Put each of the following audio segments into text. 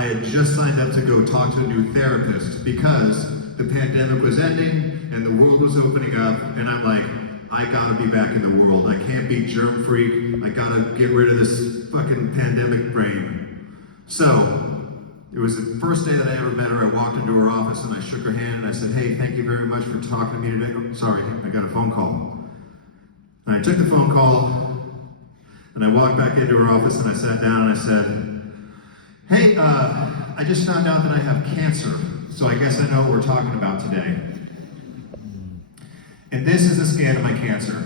I had just signed up to go talk to a new therapist because the pandemic was ending and the world was opening up, and I'm like, I gotta be back in the world. I can't be germ freak. I gotta get rid of this fucking pandemic brain. So, it was the first day that I ever met her. I walked into her office and I shook her hand and I said, hey, thank you very much for talking to me today. Oh, sorry, I got a phone call. And I took the phone call and I walked back into her office and I sat down and I said, hey, I just found out that I have cancer, so I guess I know what we're talking about today. And this is a scan of my cancer.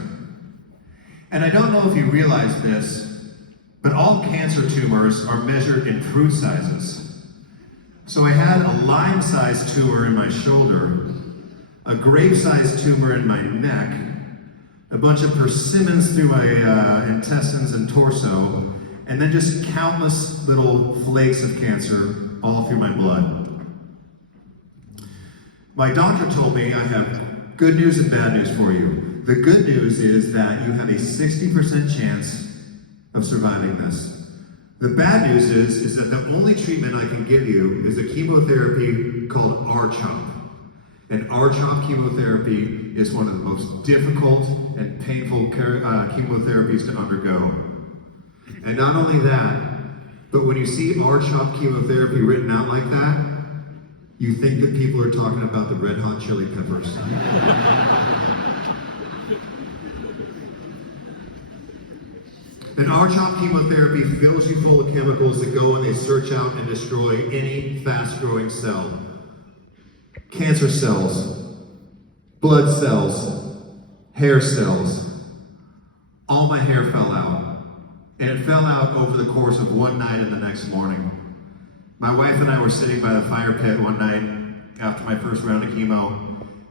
And I don't know if you realize this, but all cancer tumors are measured in fruit sizes. So I had a lime-sized tumor in my shoulder, a grape-sized tumor in my neck, a bunch of persimmons through my intestines and torso, and then just countless little flakes of cancer all through my blood. My doctor told me I have good news and bad news for you. The good news is that you have a 60% chance of surviving this. The bad news is that the only treatment I can give you is a chemotherapy called R-CHOP. And R-CHOP chemotherapy is one of the most difficult and painful chemotherapies to undergo. And not only that, but when you see R-CHOP chemotherapy written out like that, you think that people are talking about the Red Hot Chili Peppers. And R-CHOP chemotherapy fills you full of chemicals that go and they search out and destroy any fast-growing cell. Cancer cells, blood cells, hair cells. All my hair fell out. And it fell out over the course of one night and the next morning. My wife and I were sitting by the fire pit one night after my first round of chemo,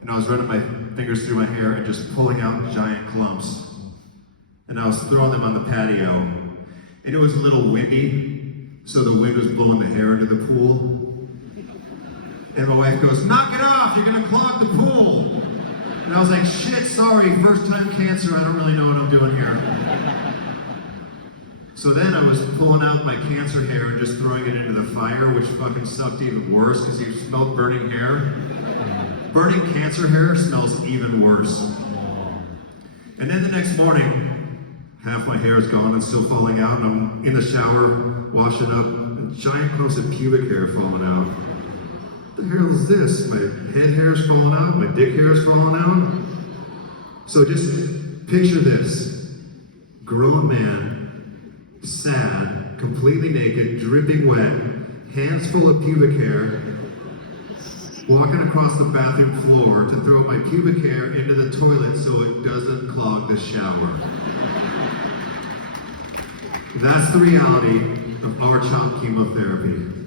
and I was running my fingers through my hair and just pulling out giant clumps. And I was throwing them on the patio. And it was a little windy, so the wind was blowing the hair into the pool. And my wife goes, knock it off, you're gonna clog the pool. And I was like, shit, sorry, first time cancer, I don't really know what I'm doing here. So then I was pulling out my cancer hair and just throwing it into the fire, which fucking sucked even worse because you smelled burning hair. Burning cancer hair smells even worse. And then the next morning, half my hair is gone and still falling out, and I'm in the shower, washing up, and giant clumps of pubic hair falling out. What the hell is this? My head hair is falling out, my dick hair is falling out. So just picture this. Grown man, sad, completely naked, dripping wet, hands full of pubic hair, walking across the bathroom floor to throw my pubic hair into the toilet so it doesn't clog the shower. That's the reality of R-CHOP chemotherapy.